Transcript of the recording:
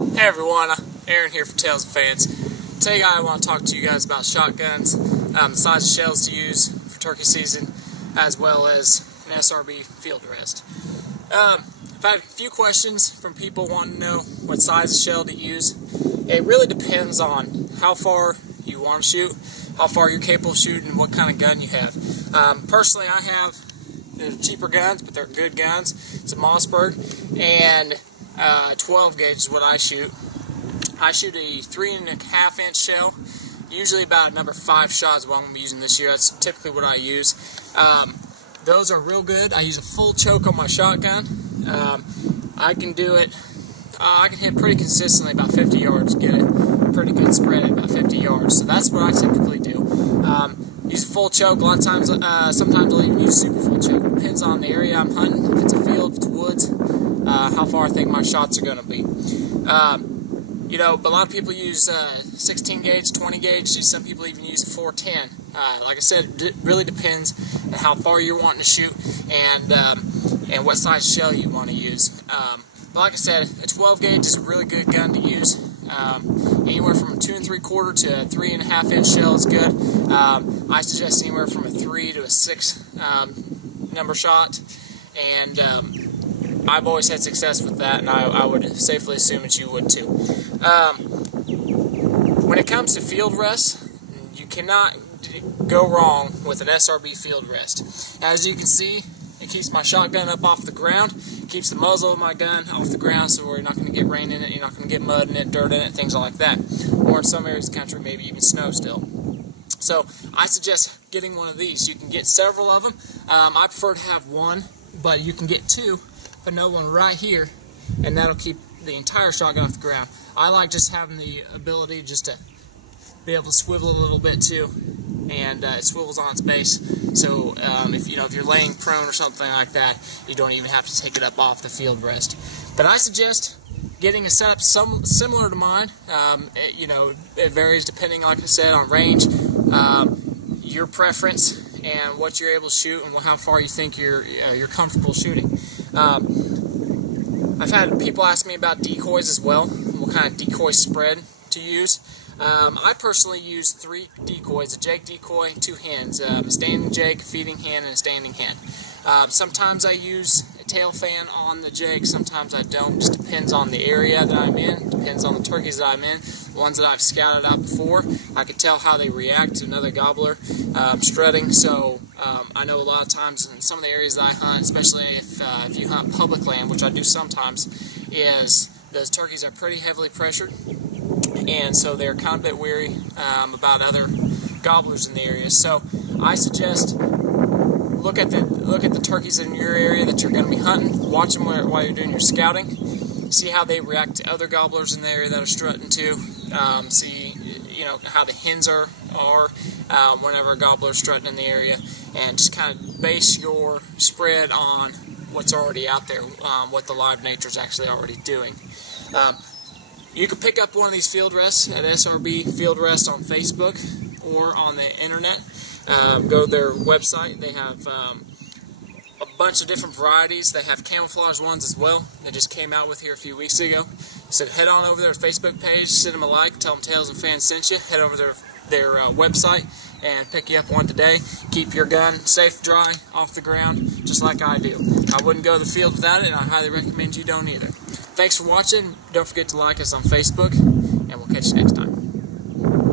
Hey everyone, Aaron here for Tales of Fans. Today I want to talk to you guys about shotguns, the size of shells to use for turkey season, as well as an SRB field rest. I've had a few questions from people wanting to know what size of shell to use. It really depends on how far you want to shoot, how far you're capable of shooting, and what kind of gun you have. Personally, I have cheaper guns, but they're good guns. It's a Mossberg, and 12 gauge is what I shoot. I shoot a 3.5 inch shell, usually about number 5 shot is what I'm going to be using this year. That's typically what I use. Those are real good. I use a full choke on my shotgun. I can do it, I can hit pretty consistently about 50 yards, get a pretty good spread at about 50 yards. So that's what I typically do. Use a full choke. A lot of times, sometimes I'll even use super full choke. It depends on the area I'm hunting. If it's a field, if it's woods, how far I think my shots are going to be. But a lot of people use 16 gauge, 20 gauge. Some people even use a 410. Like I said, it really depends on how far you're wanting to shoot and what size shell you want to use. But like I said, a 12 gauge is a really good gun to use. Anywhere from a 2 3/4 to a 3.5 inch shell is good. I suggest anywhere from a 3 to a 6 number shot, and I've always had success with that, and I would safely assume that you would too. When it comes to field rest, you cannot go wrong with an SRB field rest. As you can see, it keeps my shotgun up off the ground, keeps the muzzle of my gun off the ground, so you're not going to get rain in it, you're not going to get mud in it, dirt in it, things like that. Or in some areas of the country, maybe even snow still. So I suggest getting one of these. You can get several of them. I prefer to have one, but you can get two. Put another one right here, and that'll keep the entire shotgun off the ground. I like just having the ability just to be able to swivel a little bit too, and it swivels on its base. So if you're laying prone or something like that, you don't even have to take it up off the field rest. But I suggest getting a setup similar to mine. It varies depending, like I said, on range, your preference, and what you're able to shoot, and how far you think you're comfortable shooting. I've had people ask me about decoys as well, what kind of decoy spread to use. I personally use 3 decoys, a Jake decoy, 2 hens, a standing Jake, a feeding hen, and a standing hen. Sometimes I use a tail fan on the Jake, sometimes I don't. Just depends on the area that I'm in, depends on the turkeys that I'm in. Ones that I've scouted out before, I can tell how they react to another gobbler strutting. So I know a lot of times in some of the areas that I hunt, especially if you hunt public land, which I do sometimes, is those turkeys are pretty heavily pressured, and so they're kind of a bit weary about other gobblers in the area. So I suggest look at the turkeys in your area that you're going to be hunting. Watch them while you're doing your scouting. See how they react to other gobblers in the area that are strutting too. See how the hens are whenever a gobbler is strutting in the area, and just kind of base your spread on what's already out there, what the live nature is actually already doing. You can pick up one of these field rests at SRB Field Rest on Facebook or on the internet. Go to their website. They have a bunch of different varieties. They have camouflage ones as well. They just came out with here a few weeks ago. So head on over their Facebook page, send them a like, tell them Tales and Fans sent you. Head over to their website and pick you up one today. Keep your gun safe, dry, off the ground, just like I do. I wouldn't go to the field without it, and I highly recommend you don't either. Thanks for watching. Don't forget to like us on Facebook, and we'll catch you next time.